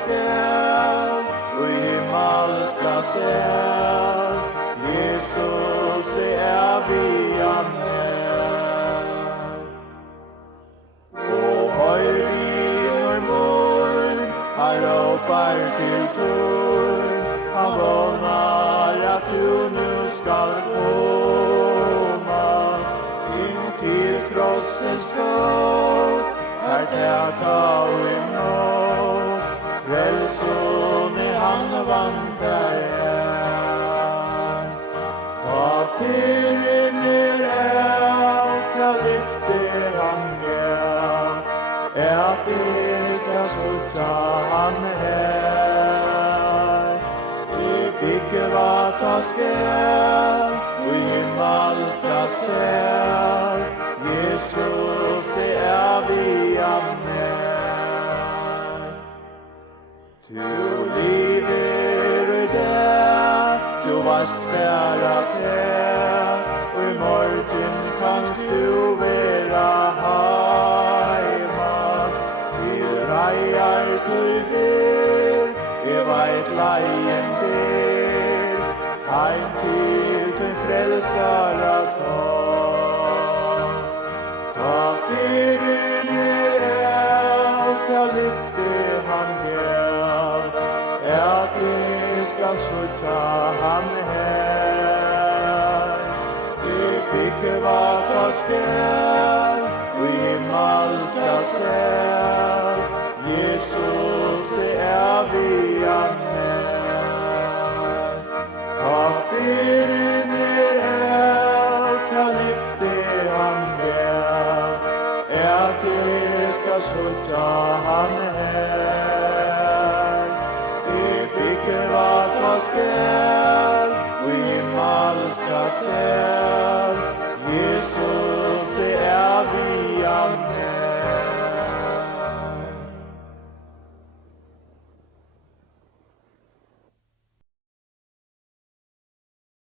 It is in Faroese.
skell, og himmelska sel, Jesus er vi amen. Og høyr dine munn, han ropar til tun, han vånar at du nu skal komma, inn til krossens fot, her ta imot, frelsen han vandrar her. Og fyren out, lyfter han mjøk, at vi skal sucha han her. Vi bygger vat og skjell, og himmelska sel, Jesus er vi amen. Du lever der, du varst bæra til, og i morgen kanst du vera heima. Til reier du vil, jeg veit leien til, heim til din frelsar at kom. Ta fyren out, lyfter han gjeld, at vi skal sucha han her. Vi bygger vat og skjell, og himmelska sel, Jesus er vi amen. Ta fyren out, lyfter han gjeld, at vi skal sucha han her. Vi bygger vat og skjell, og himmelska sel, Jesus